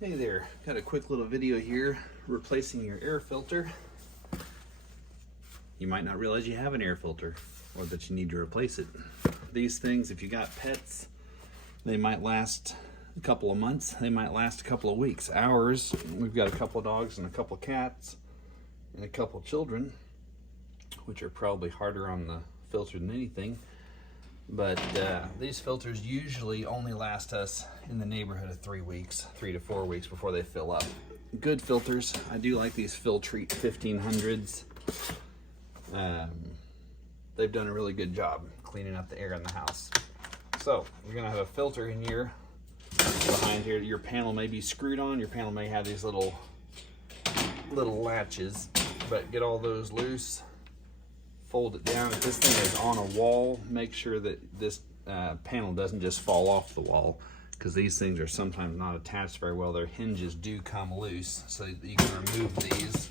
Hey there, got a quick little video here replacing your air filter. You might not realize you have an air filter or that you need to replace it. These things, if you got pets, they might last a couple of months, they might last a couple of weeks. Ours, we've got a couple of dogs and a couple of cats and a couple of children, which are probably harder on the filter than anything. But these filters usually only last us in the neighborhood of 3 weeks, 3 to 4 weeks before they fill up. Good filters. I do like these Filtrete 1500s. They've done a really good job cleaning up the air in the house. So you're gonna have a filter in here, behind here. Your panel may be screwed on. Your panel may have these little latches, but get all those loose. Fold it down. If this thing is on a wall, make sure that this panel doesn't just fall off the wall, because these things are sometimes not attached very well. Their hinges do come loose, so you can remove these.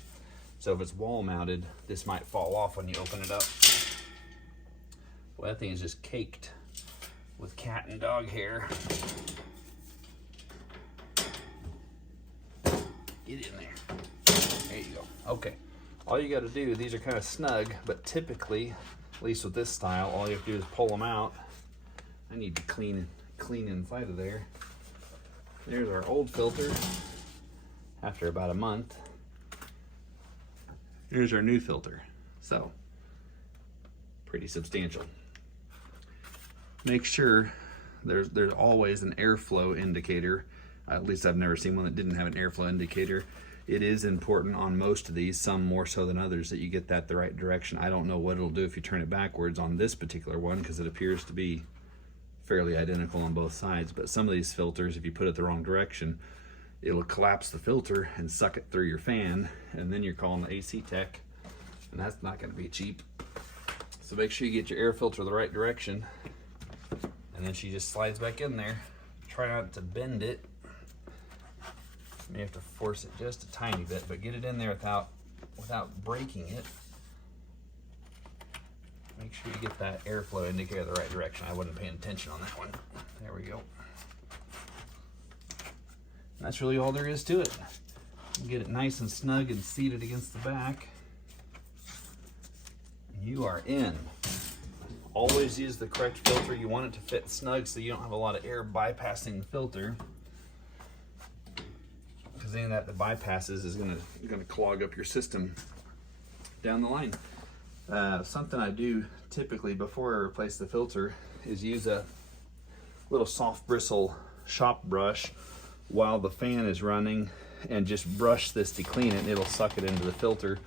So if it's wall mounted, this might fall off when you open it up. Well, that thing is just caked with cat and dog hair. Get in there. There you go. Okay. All you got to do, these are kind of snug, but typically, at least with this style, all you have to do is pull them out. I need to clean inside of there. There's our old filter after about a month. Here's our new filter. So, pretty substantial. Make sure there's always an airflow indicator. At least I've never seen one that didn't have an airflow indicator. It is important on most of these, some more so than others, that you get that the right direction. I don't know what it'll do if you turn it backwards on this particular one, because it appears to be fairly identical on both sides. But some of these filters, if you put it the wrong direction, it'll collapse the filter and suck it through your fan, and then you're calling the AC tech, and that's not going to be cheap. So make sure you get your air filter the right direction, and then she just slides back in there. Try not to bend it. You may have to force it just a tiny bit, but get it in there without breaking it. Make sure you get that airflow indicator the right direction. I wasn't paying attention on that one. There we go. And that's really all there is to it. Get it nice and snug and seated against the back. You are in. Always use the correct filter. You want it to fit snug so you don't have a lot of air bypassing the filter, because any of that bypasses is gonna clog up your system down the line. Something I do typically before I replace the filter is use a little soft bristle shop brush while the fan is running, and just brush this to clean it, and it'll suck it into the filter.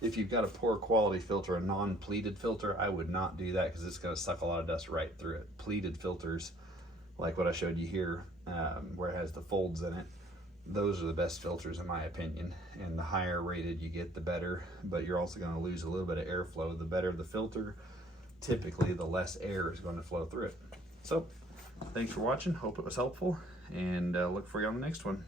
If you've got a poor quality filter, a non-pleated filter, I would not do that, because it's going to suck a lot of dust right through it. Pleated filters, like what I showed you here, where it has the folds in it, those are the best filters in my opinion. And the higher rated you get, the better, but you're also going to lose a little bit of airflow. The better the filter, typically the less air is going to flow through it. So thanks for watching, hope it was helpful, and look for you on the next one.